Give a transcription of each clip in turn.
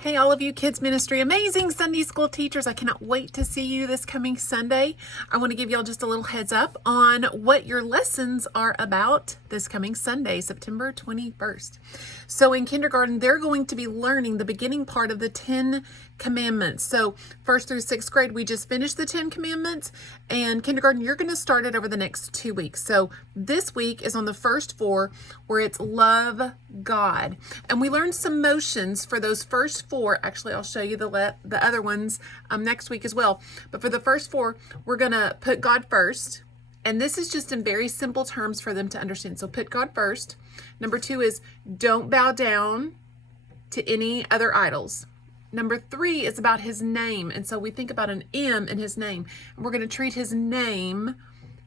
Hey, all of you Kids Ministry Amazing Sunday School teachers. I cannot wait to see you this coming Sunday. I want to give y'all just a little heads up on what your lessons are about this coming Sunday, September 21st. So in kindergarten, they're going to be learning the beginning part of the 10 Commandments. So 1st through 6th grade, we just finished the 10 Commandments, and kindergarten, you're going to start it over the next 2 weeks. So this week is on the first 4, where it's love God. And we learned some motions for those first 4. Actually, I'll show you the other ones next week as well. But for the first 4, we're going to put God first. And this is just in very simple terms for them to understand. So put God first. Number 2 is don't bow down to any other idols. Number 3 is about his name. And so we think about an M in his name. And we're going to treat his name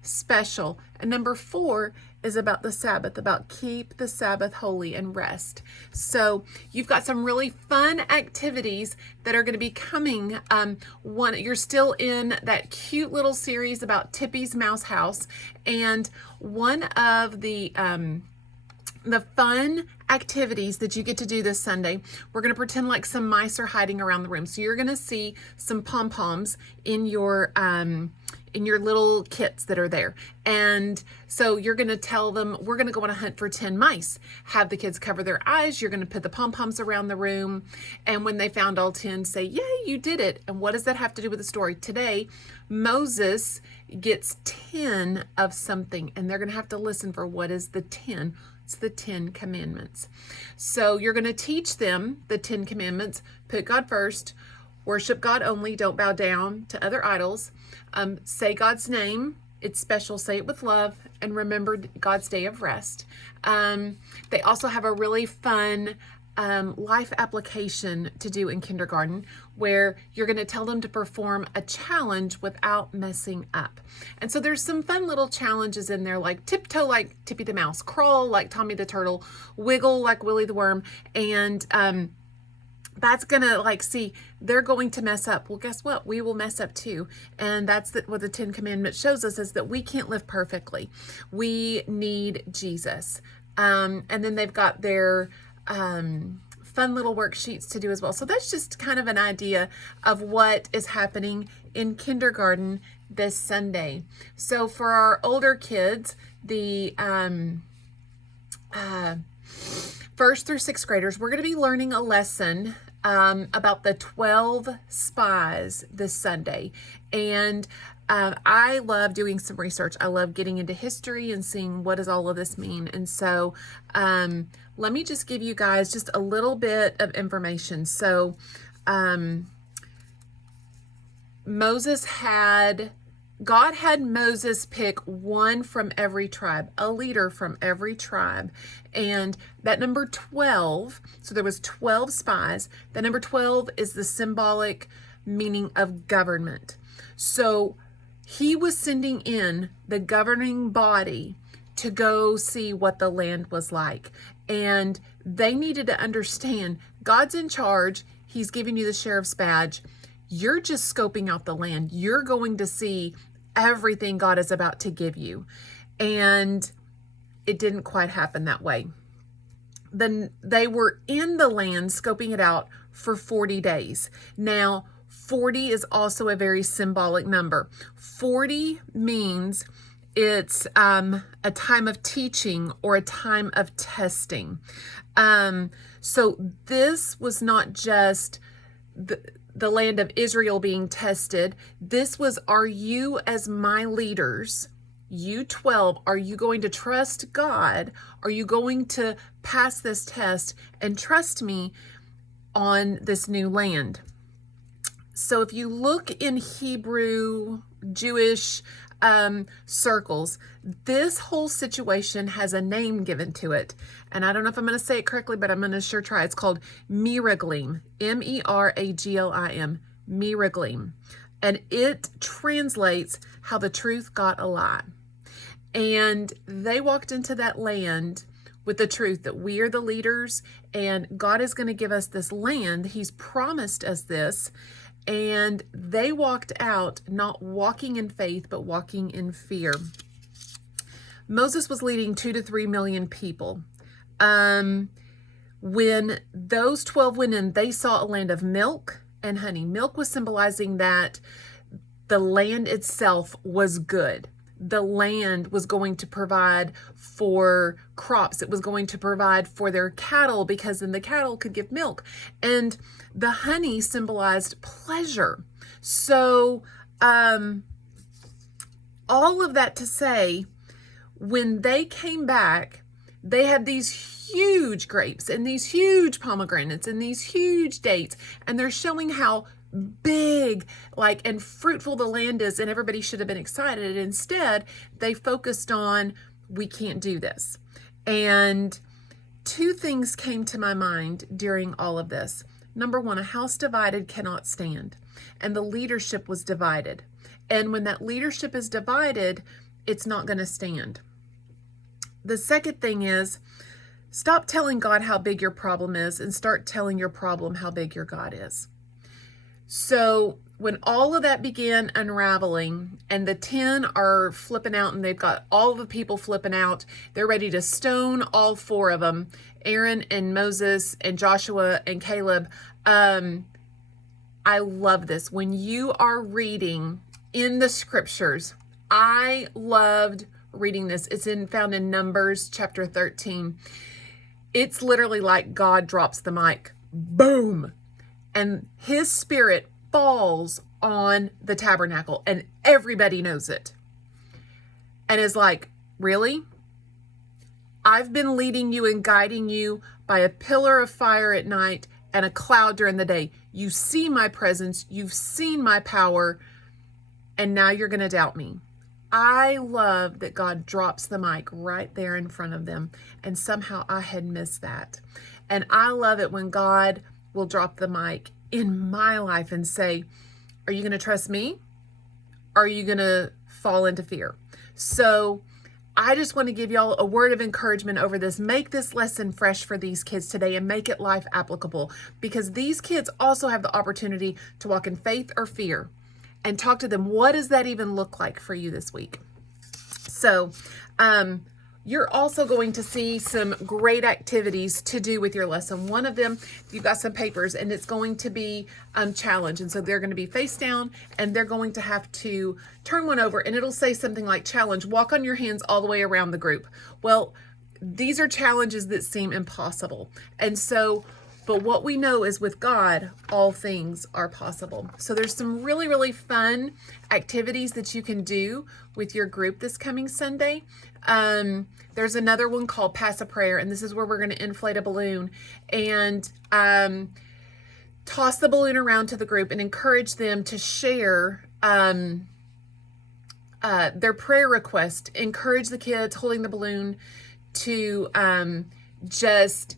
special. And number 4 is about the Sabbath, about keep the Sabbath holy and rest. So you've got some really fun activities that are going to be coming. You're still in that cute little series about Tippy's Mouse House. And one of the fun activities that you get to do this Sunday, we're going to pretend like some mice are hiding around the room. So you're going to see some pom-poms in your little kits that are there. And so you're going to tell them, we're going to go on a hunt for 10 mice. Have the kids cover their eyes. You're going to put the pom-poms around the room. And when they found all 10, say, yay, you did it. And what does that have to do with the story? Today, Moses gets 10 of something, and they're going to have to listen for what is the 10. It's the 10 Commandments. So you're going to teach them the 10 Commandments. Put God first. Worship God only. Don't bow down to other idols. Say God's name. It's special. Say it with love. And remember God's day of rest. They also have a really fun life application to do in kindergarten, where you're going to tell them to perform a challenge without messing up. And so there's some fun little challenges in there, like tiptoe like Tippy the Mouse, crawl like Tommy the Turtle, wiggle like Willie the Worm. And that's going to they're going to mess up. Well, guess what? We will mess up too. And that's what the 10 Commandments shows us, is that we can't live perfectly. We need Jesus. And then they've got their fun little worksheets to do as well. So that's just kind of an idea of what is happening in kindergarten this Sunday. So for our older kids, the 1st through 6th graders, we're going to be learning a lesson about the 12 spies this Sunday. And I love doing some research. I love getting into history and seeing what does all of this mean. And so let me just give you guys just a little bit of information. So God had Moses pick one from every tribe, a leader from every tribe. And that number 12, so there was 12 spies. That number 12 is the symbolic meaning of government. So he was sending in the governing body to go see what the land was like. And they needed to understand God's in charge. He's giving you the sheriff's badge. You're just scoping out the land. You're going to see everything God is about to give you. And it didn't quite happen that way. Then they were in the land scoping it out for 40 days. Now, 40 is also a very symbolic number. 40 means it's a time of teaching or a time of testing. So this was not just the land of Israel being tested. This was, are you as my leaders, you 12, are you going to trust God? Are you going to pass this test and trust me on this new land? So if you look in Hebrew, Jewish circles, this whole situation has a name given to it. And I don't know if I'm going to say it correctly, but I'm going to sure try. It's called Miraglim, M-E-R-A-G-L-I-M, Miraglim. And it translates how the truth got a lie. And they walked into that land with the truth that we are the leaders and God is going to give us this land. He's promised us this. And they walked out not walking in faith, but walking in fear. Moses was leading 2 to 3 million people. when those 12 went in, they saw a land of milk and honey. Milk was symbolizing that the land itself was good. The land was going to provide for crops. It was going to provide for their cattle, because then the cattle could give milk. And the honey symbolized pleasure. So all of that to say, when they came back, they had these huge grapes and these huge pomegranates and these huge dates, and they're showing how big and fruitful the land is, and everybody should have been excited. Instead, they focused on, we can't do this. And two things came to my mind during all of this. Number one, a house divided cannot stand, and the leadership was divided. And when that leadership is divided, it's not going to stand. The second thing is, stop telling God how big your problem is and start telling your problem how big your God is. So when all of that began unraveling and the 10 are flipping out, and they've got all the people flipping out, they're ready to stone all 4 of them, Aaron and Moses and Joshua and Caleb. I love this. When you are reading in the scriptures, I loved reading this. It's found in Numbers chapter 13. It's literally like God drops the mic, boom, and his spirit falls on the tabernacle, and everybody knows it. And is like, really? I've been leading you and guiding you by a pillar of fire at night and a cloud during the day. You see my presence, you've seen my power, and now you're going to doubt me. I love that God drops the mic right there in front of them, and somehow I had missed that. And I love it when God will drop the mic in my life and say, are you going to trust me? Or are you going to fall into fear? So I just want to give y'all a word of encouragement over this. Make this lesson fresh for these kids today and make it life applicable, because these kids also have the opportunity to walk in faith or fear. And talk to them. What does that even look like for you this week? So you're also going to see some great activities to do with your lesson. One of them, you've got some papers, and it's going to be challenge. And so they're going to be face down, and they're going to have to turn one over, and it'll say something like, challenge, walk on your hands all the way around the group. Well, these are challenges that seem impossible. And so, but what we know is with God, all things are possible. So there's some really, really fun activities that you can do with your group this coming Sunday. There's another one called Pass a Prayer, and this is where we're going to inflate a balloon and toss the balloon around to the group and encourage them to share their prayer request. Encourage the kids holding the balloon to just,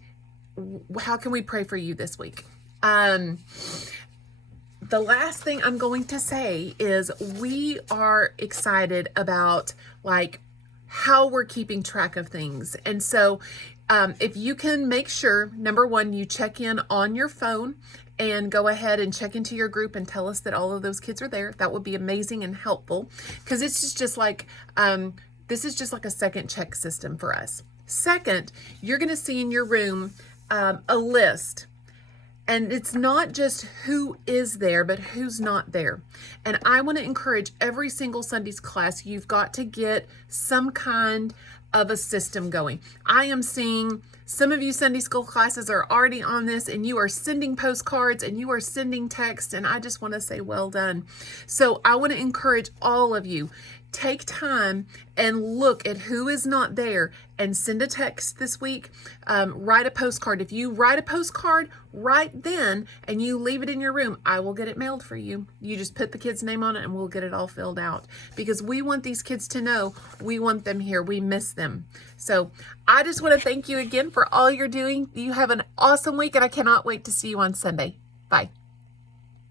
how can we pray for you this week? The last thing I'm going to say is we are excited about how we're keeping track of things. And so if you can make sure, number one, you check in on your phone and go ahead and check into your group and tell us that all of those kids are there. That would be amazing and helpful, because it's just like, this is just like a second check system for us. Second, you're going to see in your room a list, and it's not just who is there, but who's not there. And I want to encourage every single Sunday's class, you've got to get some kind of a system going. I am seeing some of you Sunday school classes are already on this, and you are sending postcards and you are sending texts, and I just want to say well done. So I want to encourage all of you, take time and look at who is not there and send a text this week. Write a postcard. If you write a postcard right then and you leave it in your room, I will get it mailed for you. You just put the kid's name on it and we'll get it all filled out, because we want these kids to know we want them here. We miss them. So I just want to thank you again for all you're doing. You have an awesome week, and I cannot wait to see you on Sunday. Bye.